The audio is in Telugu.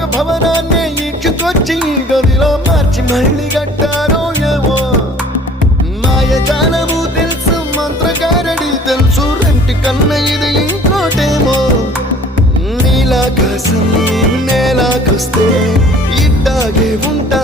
ఒక భవనాన్ని ఈడ్చుకొచ్చి గదిలో మార్చి మళ్ళీ కట్టారో ఏమో మాయజాలము తెలుసు మంత్రగారడి తెలుసు రెంటి కన్న ఇది ఇంకోటేమో నీలాకాశం నేలాకొస్తే ఇట్టాగే ఉంటా